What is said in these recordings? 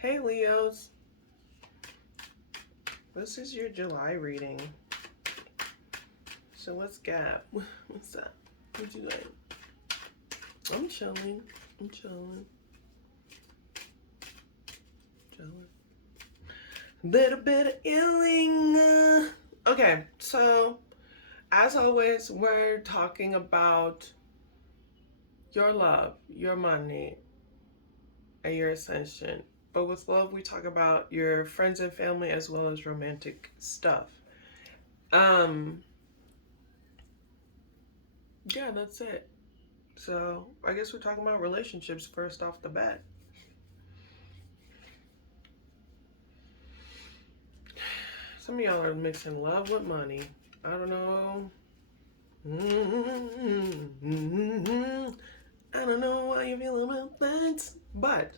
Hey Leos, this is your July reading. So what's Gap? What's up? What you doing? I'm chilling. I'm chilling. Chilling. Little bit of healing. Okay, so as always, we're talking about your love, your money, and your ascension. But with love, we talk about your friends and family as well as romantic stuff. Yeah, that's it. So I guess we're talking about relationships first off the bat. Some of y'all are mixing love with money. I don't know. I don't know why you feel about that. But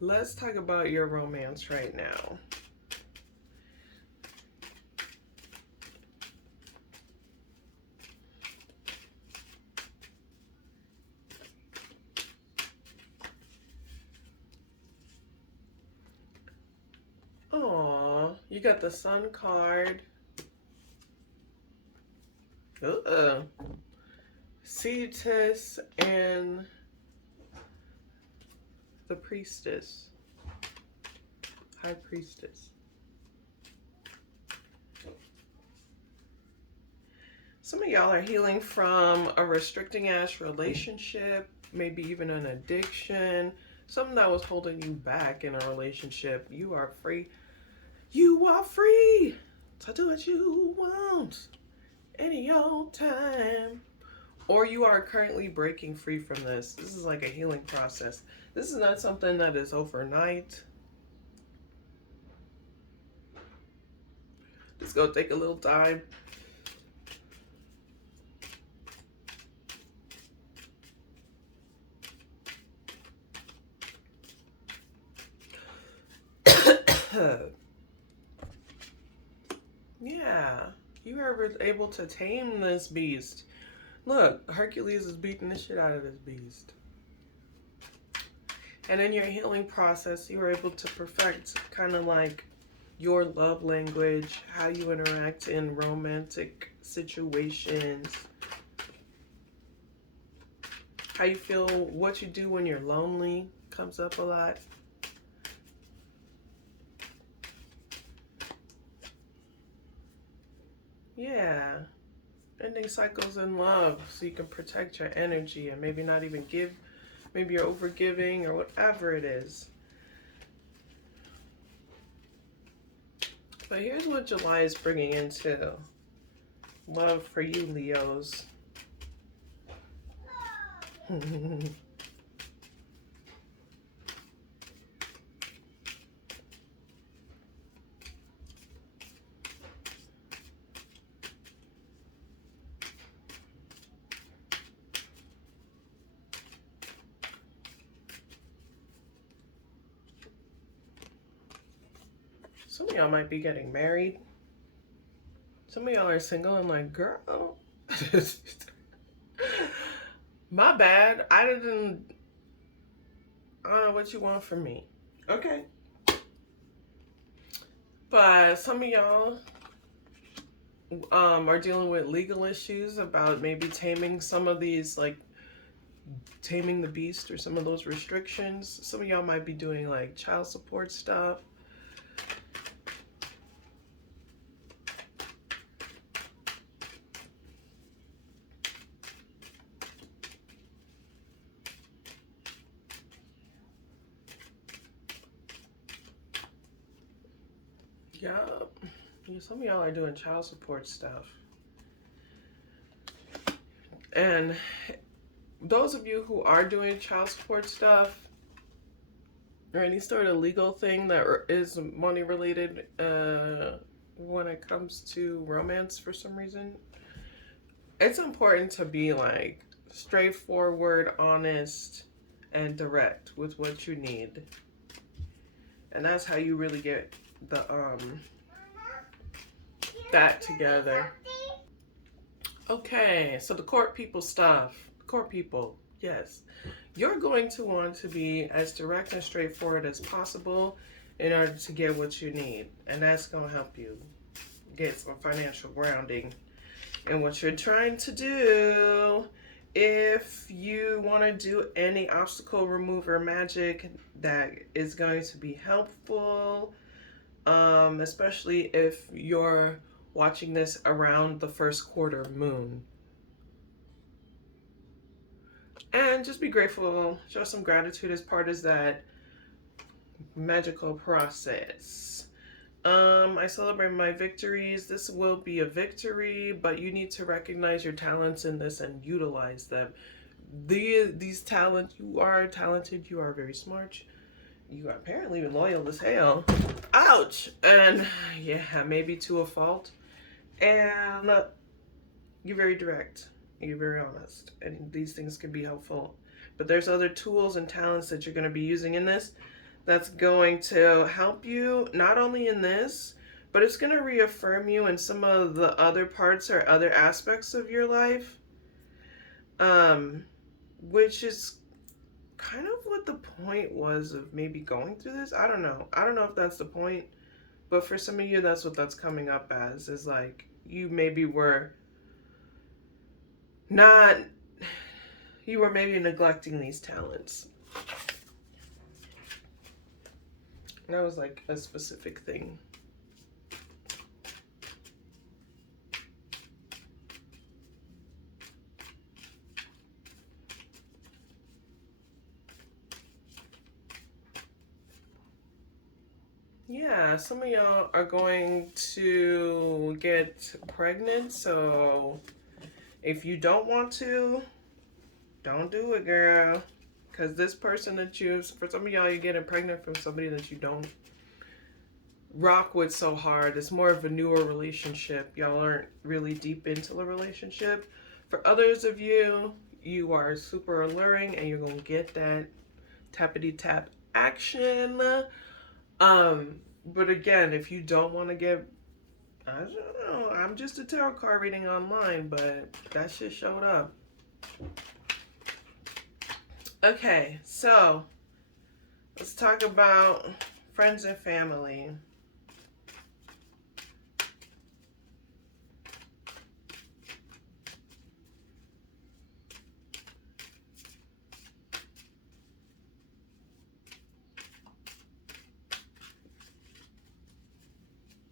let's talk about your romance right now. Aw, you got the Sun card. Cetus and the Priestess. High Priestess. Some of y'all are healing from a restricting ass relationship, maybe even an addiction, something that was holding you back in a relationship. You are free. You are free to do what you want any old time. Or you are currently breaking free from this. This is like a healing process. This is not something that is overnight. It's going to take a little time. Yeah, you are able to tame this beast. Look, Hercules is beating the shit out of this beast. And in your healing process, you were able to perfect kind of like your love language, how you interact in romantic situations, how you feel, what you do when you're lonely comes up a lot. Yeah. Ending cycles in love so you can protect your energy and maybe not even give, maybe you're overgiving or whatever it is. But here's what July is bringing into love for you, Leos. Some of y'all might be getting married. Some of y'all are single and like, girl, my bad. I don't know what you want from me. Okay. But some of y'all are dealing with legal issues about maybe taming some of these, like taming the beast or some of those restrictions. Some of y'all might be doing like child support stuff. Yup. Some of y'all are doing child support stuff. And those of you who are doing child support stuff or any sort of legal thing that is money related when it comes to romance for some reason, it's important to be like straightforward, honest, and direct with what you need. And that's how you really get the that together. Okay, so the court people stuff. Court people, yes. you're going to want to be as direct and straightforward as possible in order to get what you need. And that's going to help you get some financial grounding in what you're trying to do. If you want to do any obstacle remover magic, that is going to be helpful, especially if you're watching this around the first quarter moon. And just be grateful, show some gratitude as part of that magical process. I celebrate my victories. This will be a victory, but you need to recognize your talents in this and utilize them. These talents, you are talented, you are very smart, you are apparently loyal as hell. Ouch! And yeah, maybe to a fault. And you're very direct. You're very honest. And these things can be helpful. But there's other tools and talents that you're going to be using in this that's going to help you not only in this, but it's going to reaffirm you in some of the other parts or other aspects of your life. Which is kind of what the point was of maybe going through this. I don't know. I don't know if that's the point, but for some of you, that's what that's coming up as, is like you maybe were not, you were maybe neglecting these talents. That was like a specific thing. Yeah, some of y'all are going to get pregnant, so if you don't want to, don't do it, girl. Because this person that for some of y'all, you're getting pregnant from somebody that you don't rock with so hard. It's more of a newer relationship. Y'all aren't really deep into the relationship. For others of you, you are super alluring and you're going to get that tappity tap action. But again, if you don't want to get, I don't know, I'm just a tarot card reading online, but that shit showed up. Okay, so let's talk about friends and family.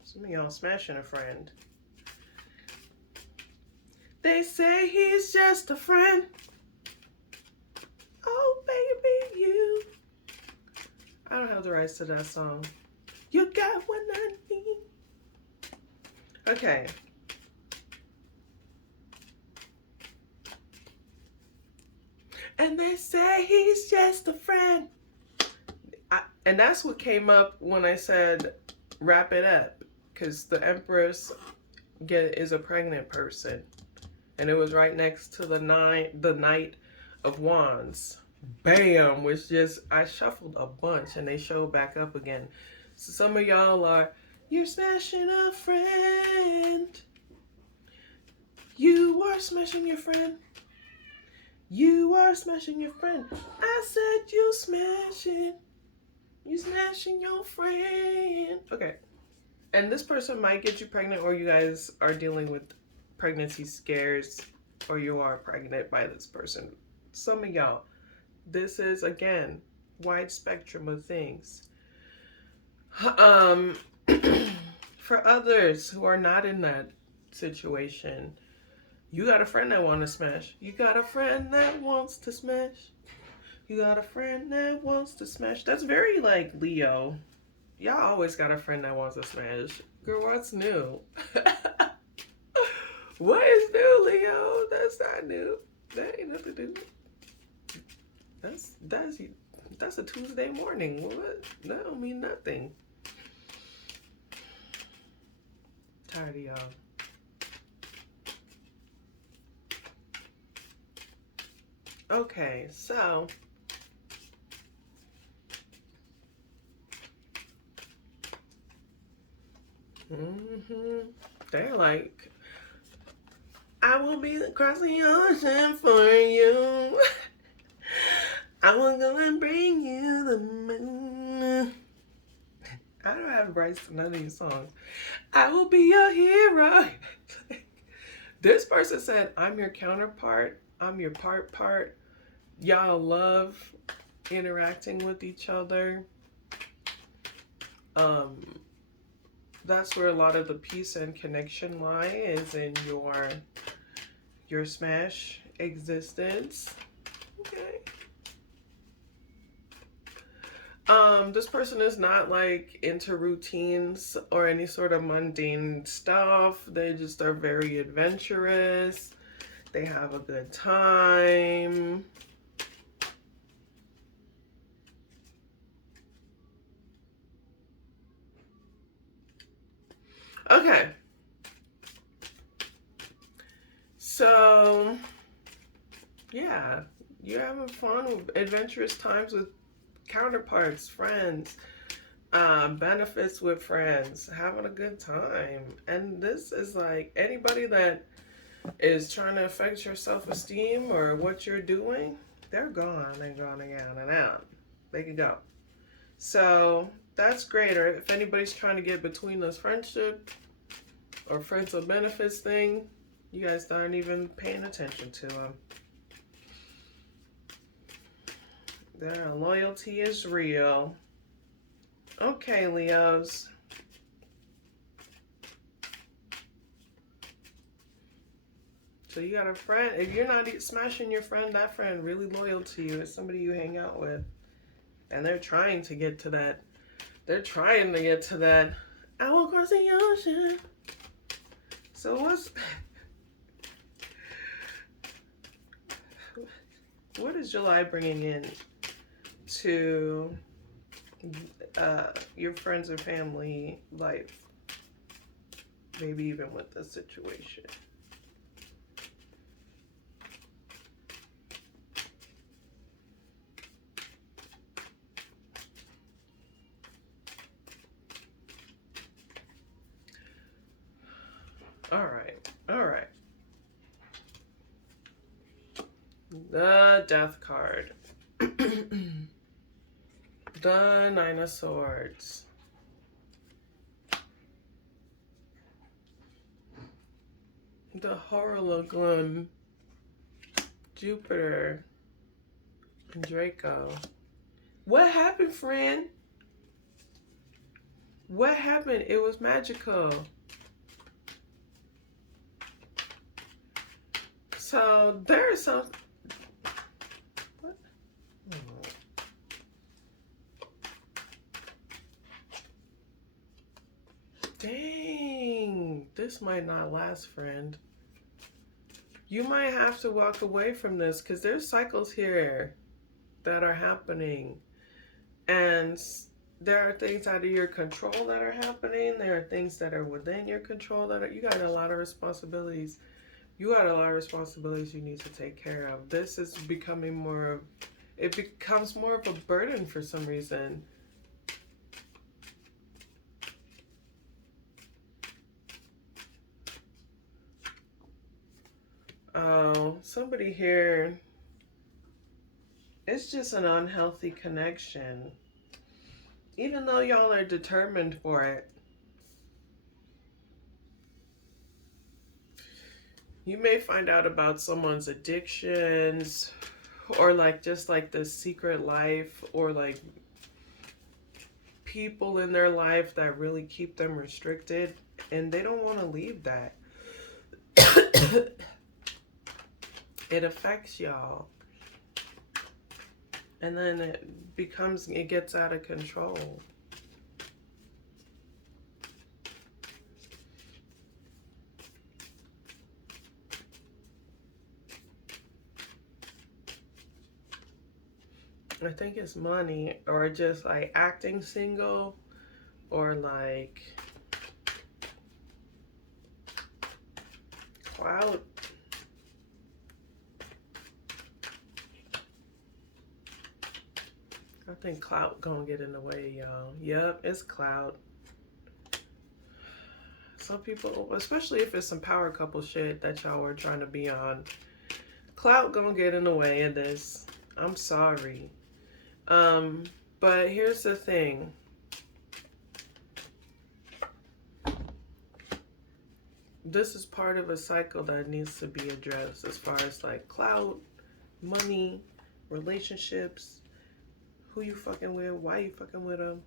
Some of y'all smashing a friend. They say he's just a friend. Oh, baby, you. I don't have the rights to that song. You got what I need. Okay. And they say he's just a friend. And that's what came up when I said wrap it up. Because the Empress is a pregnant person. And it was right next to the Knight of Wands. Bam! Was just, I shuffled a bunch and they showed back up again. So some of y'all are, you're smashing a friend. You are smashing your friend. You are smashing your friend. I said you smashing. You smashing your friend. Okay. And this person might get you pregnant, or you guys are dealing with pregnancy scares, or you are pregnant by this person. Some of y'all, this is, again, wide spectrum of things. For others who are not in that situation, you got a friend that wants to smash. You got a friend that wants to smash. You got a friend that wants to smash. That's very like Leo. Y'all always got a friend that wants to smash. Girl, what's new? What is new, Leo? That's not new. That ain't nothing new. That's a Tuesday morning. What? That don't mean nothing. Tired of y'all. Okay, so they're like, I will be across the ocean for you. I will go and bring you the moon. I don't have rights to none of these songs. I will be your hero. This person said, I'm your counterpart. I'm your part. Y'all love interacting with each other. That's where a lot of the peace and connection lie, is in your smash existence. Okay. This person is not like into routines or any sort of mundane stuff. They just are very adventurous. They have a good time. Okay. So, yeah, you're having fun with adventurous times with counterparts, friends, benefits with friends, having a good time. And this is like anybody that is trying to affect your self-esteem or what you're doing, they're gone and gone and out and out. They can go. So that's great. Or if anybody's trying to get between this friendship or friends with benefits thing, you guys aren't even paying attention to them. Their loyalty is real. Okay, Leos. So you got a friend. If you're not smashing your friend, that friend really loyal to you. It's somebody you hang out with. And they're trying to get to that. They're trying to get to that. I will cross the ocean. So what is July bringing in to your friends and family life? Maybe even with this situation. All right. The Death card. The Nine of Swords. The Horologlum. Jupiter. And Draco. What happened, friend? What happened? It was magical. So there's some. What? Dang, this might not last, friend. You might have to walk away from this because there's cycles here that are happening. And there are things out of your control that are happening. There are things that are within your control that are, you got a lot of responsibilities. You got a lot of responsibilities you need to take care of. This is becoming more of, it becomes more of a burden for some reason. Oh, somebody here, it's just an unhealthy connection. Even though y'all are determined for it. You may find out about someone's addictions, or like just like the secret life, or like people in their life that really keep them restricted and they don't want to leave that. It affects y'all. And then it gets out of control. I think it's money, or just like acting single, or like clout. I think clout gonna get in the way, y'all. Yep, it's clout. Some people, especially if it's some power couple shit that y'all were trying to be on, clout gonna get in the way of this. I'm sorry. But here's the thing. This is part of a cycle that needs to be addressed as far as like clout, money, relationships, who you fucking with, why you fucking with them.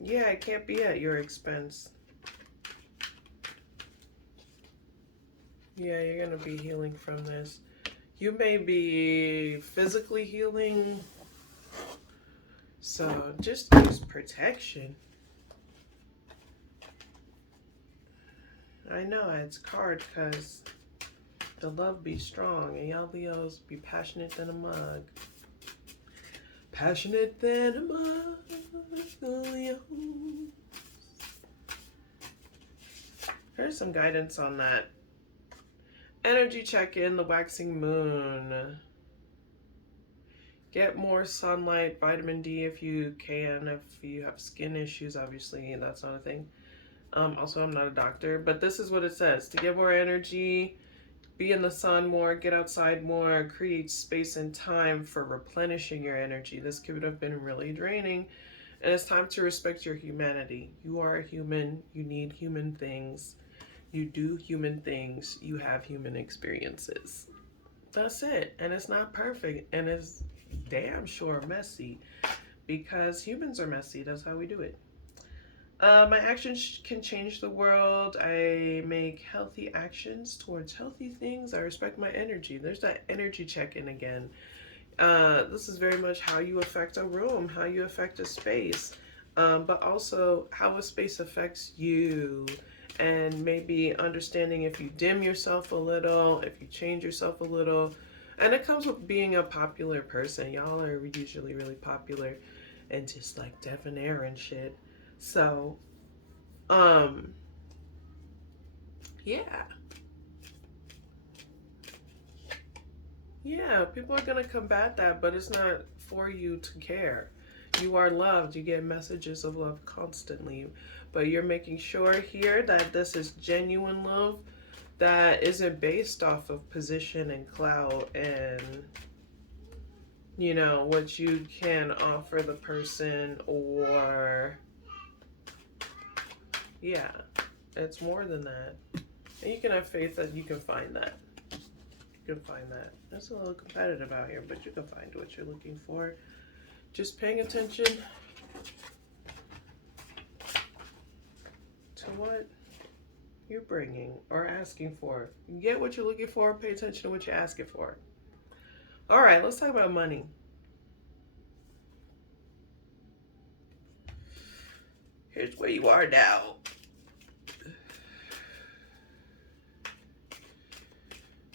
Yeah, it can't be at your expense. Yeah, you're gonna be healing from this. You may be physically healing, so just use protection. I know it's hard because the love be strong and y'all Leos be passionate than a mug. Passionate than a mug, Leos. Here's some guidance on that. Energy check in the waxing moon. Get more sunlight, vitamin D if you can. If you have skin issues, obviously that's not a thing. Also, I'm not a doctor, but this is what it says. To get more energy, be in the sun more, get outside more, create space and time for replenishing your energy. This could have been really draining. And it's time to respect your humanity. You are a human. You need human things. You do human things. You have human experiences. That's it. And it's not perfect. And it's damn sure messy. Because humans are messy. That's how we do it. My actions can change the world. I make healthy actions towards healthy things. I respect my energy. There's that energy check-in again. This is very much how you affect a room, how you affect a space, but also how a space affects you. And maybe understanding if you dim yourself a little, if you change yourself a little. And it comes with being a popular person. Y'all are usually really popular and just like debonair and shit. So, um, yeah. Yeah, people are gonna combat that, but it's not for you to care. You are loved. You get messages of love constantly. But you're making sure here that this is genuine love that isn't based off of position and clout and, you know, what you can offer the person or, yeah, it's more than that. And you can have faith that you can find that. You can find that. It's a little competitive out here, but you can find what you're looking for. Just paying attention to what you're bringing or asking for. You get what you're looking for, pay attention to what you're asking for. All right, let's talk about money. Here's where you are now.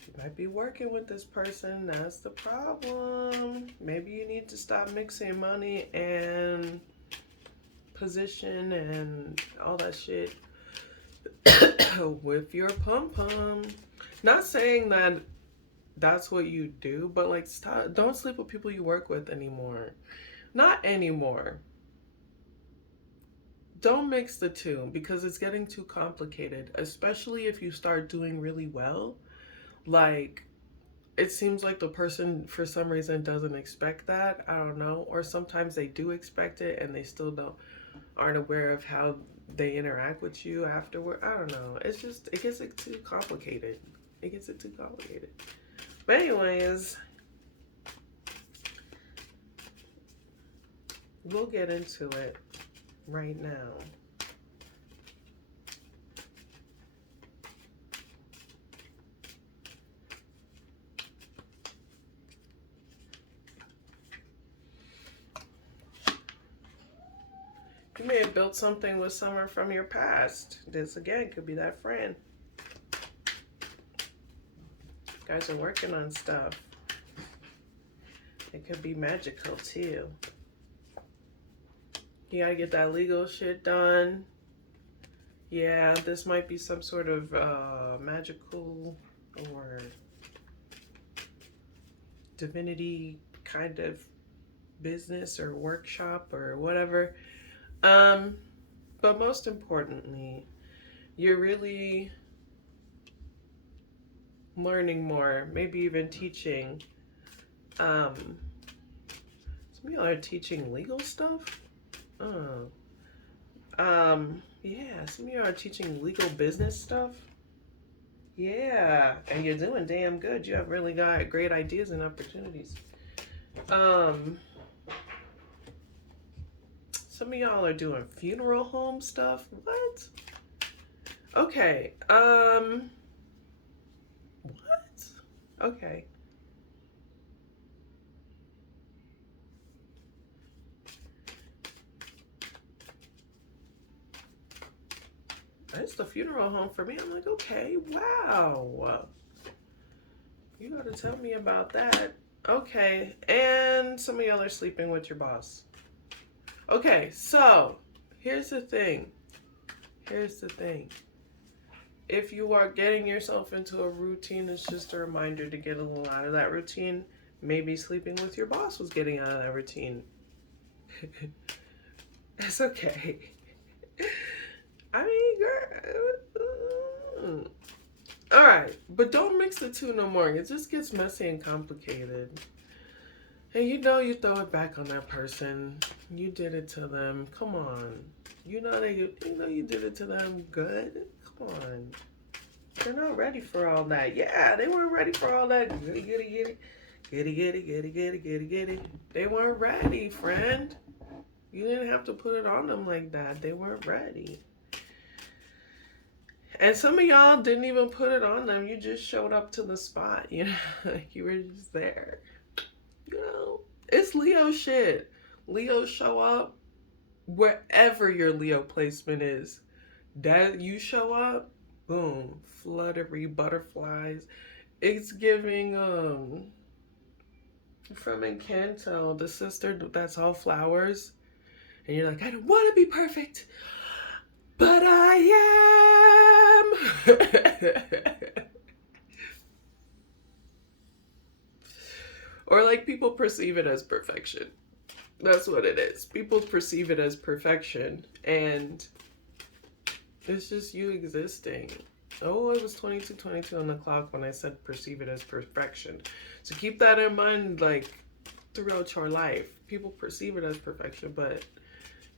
You might be working with this person. That's the problem. Maybe you need to stop mixing money and position and all that shit with your pum-pum. Not saying that that's what you do, but like stop, don't sleep with people you work with anymore. Not anymore. Don't mix the two because it's getting too complicated, especially if you start doing really well. Like, it seems like the person for some reason doesn't expect that. I don't know. Or sometimes they do expect it and they still aren't aware of how they interact with you afterward. I don't know. It's just, it gets it too complicated. It gets it too complicated. But anyways, we'll get into it right now. You may have built something with someone from your past. This again could be that friend. You guys are working on stuff. It could be magical too. You gotta get that legal shit done. Yeah, this might be some sort of magical or divinity kind of business or workshop or whatever. But most importantly, you're really learning more, maybe even teaching. Some of y'all are teaching legal stuff. Oh. Yeah, some of y'all are teaching legal business stuff. Yeah, and you're doing damn good. You have really got great ideas and opportunities. Um, some of y'all are doing funeral home stuff. What? Okay. What? Okay. That's the funeral home for me. I'm like, okay, wow. You gotta tell me about that. Okay, and some of y'all are sleeping with your boss. Okay, so here's the thing. Here's the thing. If you are getting yourself into a routine, it's just a reminder to get a little out of that routine. Maybe sleeping with your boss was getting out of that routine. It's okay. I mean, girl. All right, but don't mix the two no more. It just gets messy and complicated. And you know you throw it back on that person. You did it to them. Come on. You know you did it to them good. Come on. They're not ready for all that. Yeah, they weren't ready for all that. Get it. They weren't ready, friend. You didn't have to put it on them like that. They weren't ready. And some of y'all didn't even put it on them. You just showed up to the spot. You know, like you were just there. You know, it's Leo shit. Leo show up wherever your Leo placement is. That you show up, boom, fluttery butterflies. It's giving from Encanto, the sister that's all flowers, and you're like, I don't want to be perfect, but I am. Or like people perceive it as perfection. That's what it is. People perceive it as perfection, and it's just you existing. Oh, it was 22:22 on the clock when I said perceive it as perfection. So keep that in mind, like, throughout your life. People perceive it as perfection, but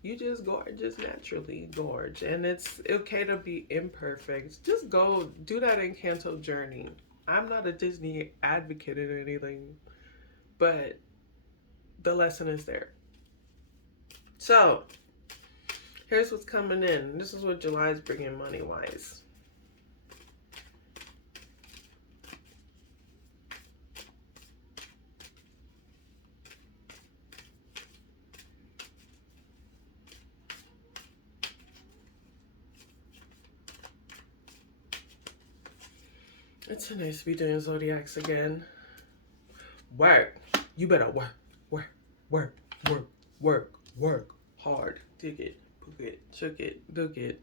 you just gorge, just naturally gorge. And it's okay to be imperfect. Just go do that Encanto journey. I'm not a Disney advocate or anything, but the lesson is there. So, here's what's coming in. This is what July is bringing money-wise. It's so nice to be doing zodiacs again. Work. You better work hard. Dig it, book it, chuck it, duck it,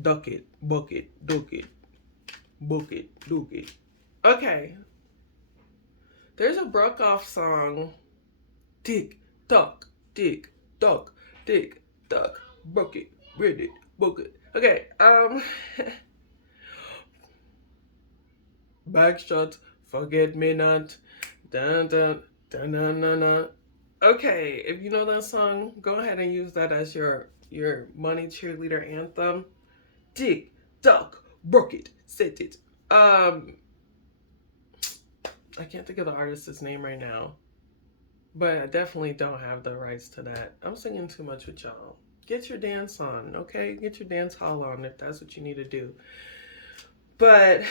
duck it, book it, duck it, book it, duck it. Okay. There's a Brokoff song. Tick tock, tick tock, tick tock, book it, read it, book it. Okay. Backshot, forget me not. Dun dun dun dun dun dun. Okay, if you know that song, go ahead and use that as your money cheerleader anthem. Tick tock, broke it, set it. I can't think of the artist's name right now, but I definitely don't have the rights to that. I'm singing too much with y'all. Get your dance on, okay? Get your dance hall on if that's what you need to do. But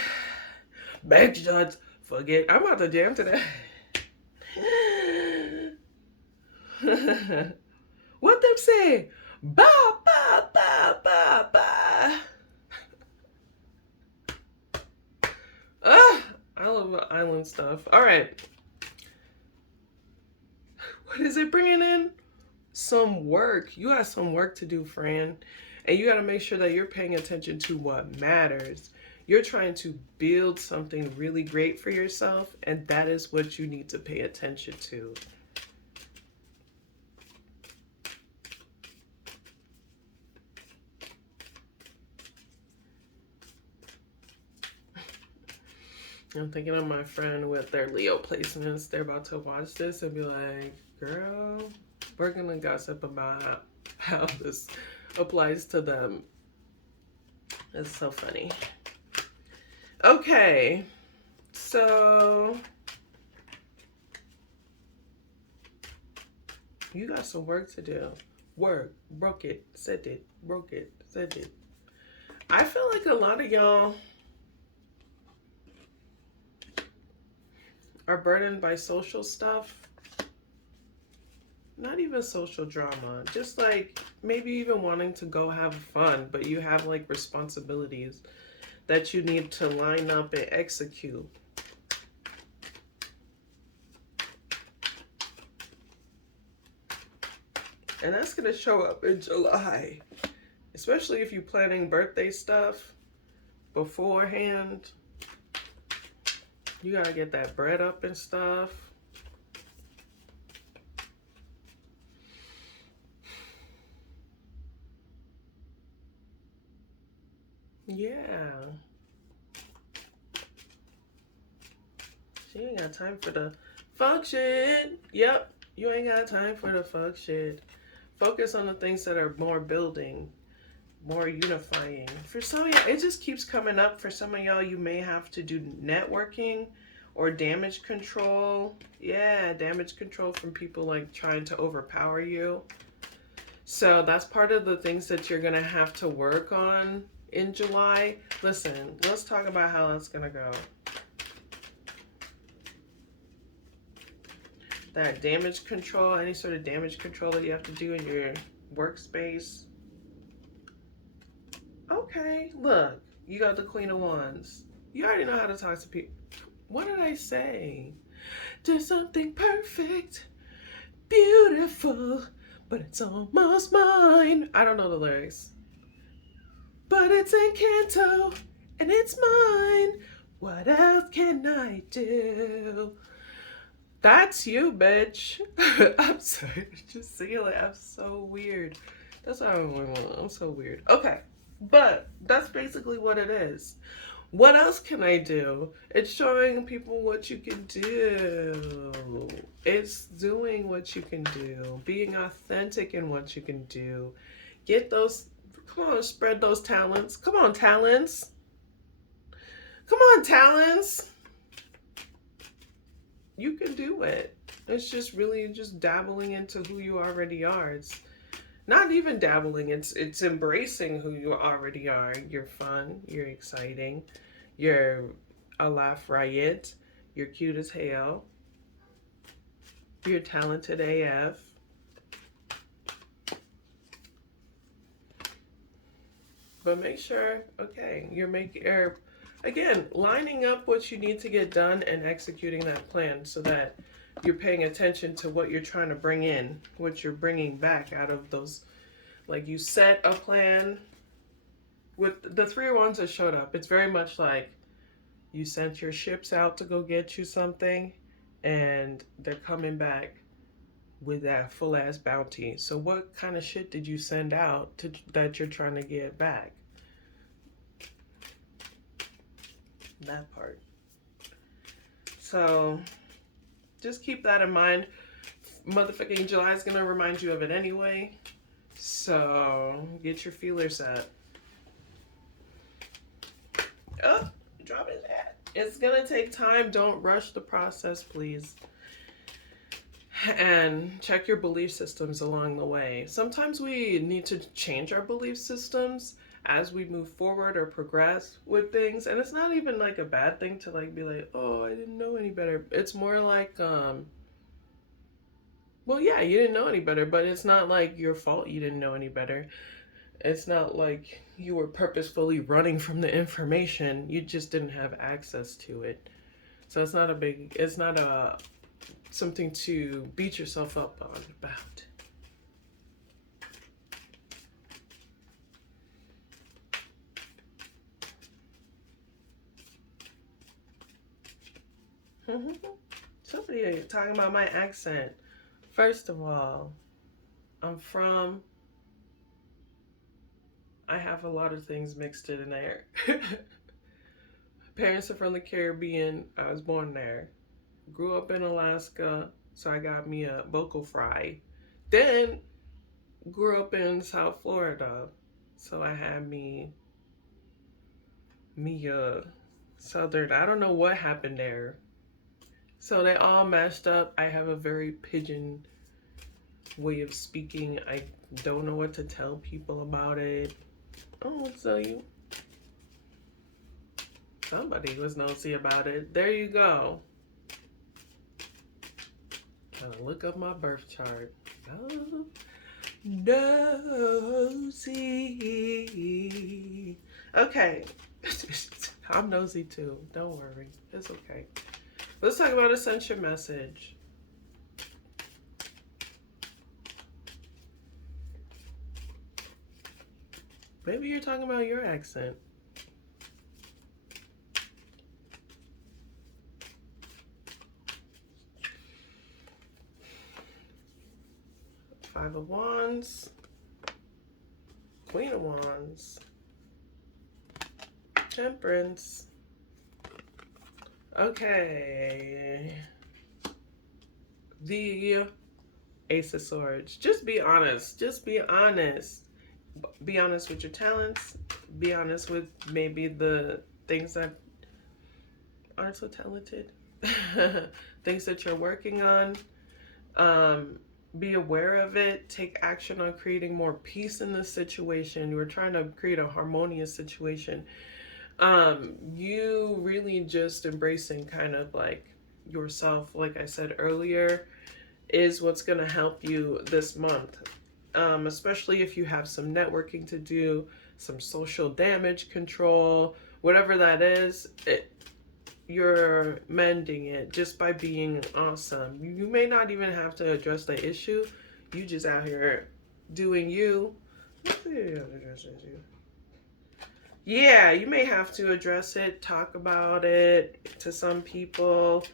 backshots, forget. I'm about to jam to that. What them say? Ba ba ba ba ba. I love island stuff. All right. What is it bringing in? Some work. You got some work to do, Fran. And you got to make sure that you're paying attention to what matters. You're trying to build something really great for yourself, and that is what you need to pay attention to. I'm thinking of my friend with their Leo placements. They're about to watch this and be like, girl, we're going to gossip about how this applies to them. It's so funny. Okay, so you got some work to do. Work, broke it, said it, broke it, said it. I feel like a lot of y'all are burdened by social stuff. Not even social drama, just like maybe even wanting to go have fun, but you have like responsibilities that you need to line up and execute. And that's going to show up in July, especially if you're planning birthday stuff beforehand. You got to get that bread up and stuff. Yeah. She ain't got time for the fuck shit. Yep. You ain't got time for the fuck shit. Focus on the things that are more building, more unifying. For some of y'all, it just keeps coming up. For some of y'all, you may have to do networking or damage control. Yeah, damage control from people like trying to overpower you. So that's part of the things that you're going to have to work on in July. Listen, let's talk about how that's going to go. That damage control, any sort of damage control that you have to do in your workspace. Okay, look, you got the Queen of Wands. You already know how to talk to people. What did I say? There's something perfect, beautiful, but it's almost mine. I don't know the lyrics. But it's in canto, and it's mine. What else can I do? That's you, bitch. I'm sorry. Just singing like I'm so weird. That's what I'm so weird. Okay. But that's basically what it is. What else can I do? It's showing people what you can do. It's doing what you can do. Being authentic in what you can do. Get those, come on, spread those talents. Come on, talents. Come on, talents. You can do it. It's just really just dabbling into who you already are. It's not even dabbling, it's embracing who you already are. You're fun, you're exciting, you're a laugh riot, you're cute as hell, you're talented AF. But make sure, okay, again, lining up what you need to get done and executing that plan so that you're paying attention to what you're trying to bring in, what you're bringing back out of those. Like you set a plan with the 3 of Wands that showed up. It's very much like you sent your ships out to go get you something and they're coming back with that full ass bounty. So what kind of shit did you send out that you're trying to get back? That part. So just keep that in mind. Motherfucking July is gonna remind you of it anyway. So get your feelers set. Oh, drop his hat. It's gonna take time. Don't rush the process, please. And check your belief systems along the way. Sometimes we need to change our belief systems as we move forward or progress with things. And it's not even like a bad thing to like be like, oh, I didn't know any better. It's more like, well, yeah, you didn't know any better, but it's not like your fault you didn't know any better. It's not like you were purposefully running from the information. You just didn't have access to it. So it's not something to beat yourself up on about. Somebody talking about my accent. First of all, I have a lot of things mixed in there. Parents are from the Caribbean. I was born there. Grew up in Alaska, so I got me a vocal fry. Then grew up in South Florida, so I had me southern. I don't know what happened there. So they all mashed up. I have a very pigeon way of speaking. I don't know what to tell people about it. I'll tell you. Somebody was nosy about it. There you go. Gotta look up my birth chart. Oh, nosy. Okay. I'm nosy too. Don't worry. It's okay. Let's talk about ascension message. Maybe you're talking about your accent. Five of Wands, Queen of Wands, Temperance. Okay. The Ace of Swords. Just be honest. Just be honest. Be honest with your talents. Be honest with maybe the things that aren't so talented. Things that you're working on. Be aware of it. Take action on creating more peace in this situation. You were trying to create a harmonious situation. You really just embracing kind of like yourself, like I said earlier, is what's going to help you this month. Especially if you have some networking to do, some social damage control, whatever that is, you're mending it just by being awesome. You may not even have to address the issue. You just out here doing you. Yeah, you may have to address it, talk about it to some people.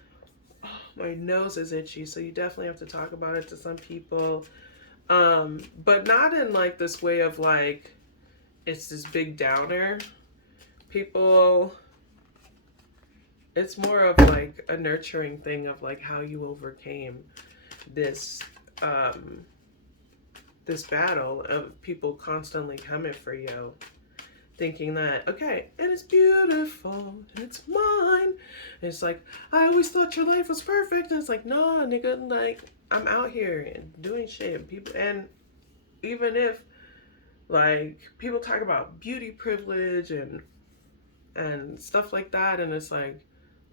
Oh, my nose is itchy, so you definitely have to talk about it to some people. But not in like this way of like, it's this big downer. People, it's more of like a nurturing thing of like how you overcame this, this battle of people constantly coming for you. Thinking that, okay, and it's beautiful, and it's mine. And it's like, I always thought your life was perfect. And it's like, no, nigga, like, I'm out here and doing shit. People, and even if, like, people talk about beauty privilege and stuff like that, and it's like,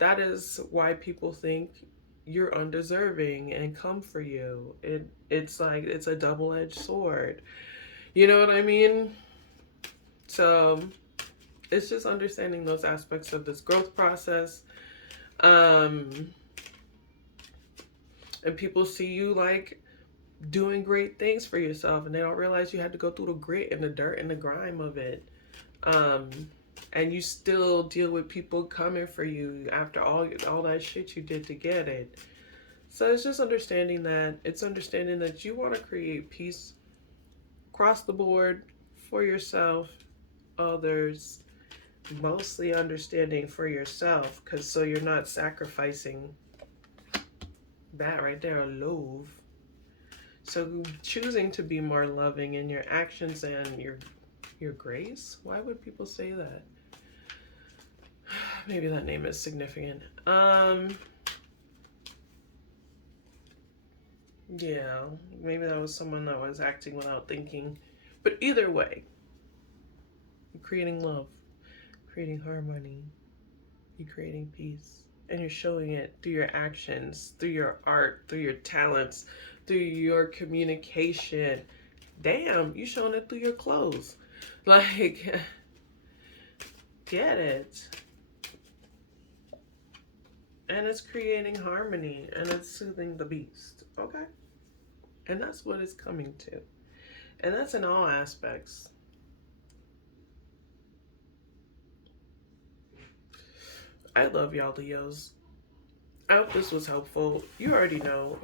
that is why people think you're undeserving and come for you. It's like, it's a double-edged sword. You know what I mean? So it's just understanding those aspects of this growth process. And people see you like doing great things for yourself, and they don't realize you had to go through the grit and the dirt and the grime of it. And you still deal with people coming for you after all that shit you did to get it. So it's just understanding that. It's understanding that you want to create peace across the board for yourself, others, mostly understanding for yourself, because so you're not sacrificing that right there, a loaf. So choosing to be more loving in your actions and your grace. Why would people say that? Maybe that name is significant. Yeah, maybe that was someone that was acting without thinking. But either way, you're creating love, creating harmony, you're creating peace. And you're showing it through your actions, through your art, through your talents, through your communication. Damn, you showing it through your clothes. Like, get it. And it's creating harmony, and it's soothing the beast, okay? And that's what it's coming to. And that's in all aspects. I love y'all, Leos. I hope this was helpful. You already know.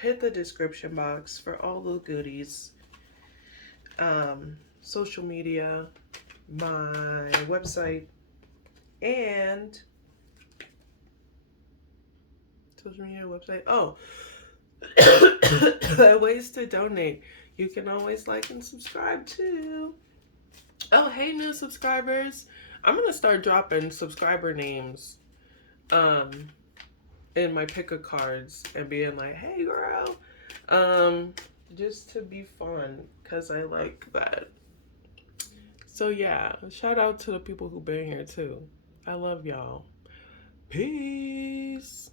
Hit the description box for all the goodies. Social media, my website, And social media website. Oh, ways to donate. You can always like and subscribe too. Oh, hey, new subscribers. I'm gonna start dropping subscriber names um in my picker cards and being like, hey girl. Um just to be fun because I like that. So yeah, shout out to the people who been here too. I love y'all. Peace.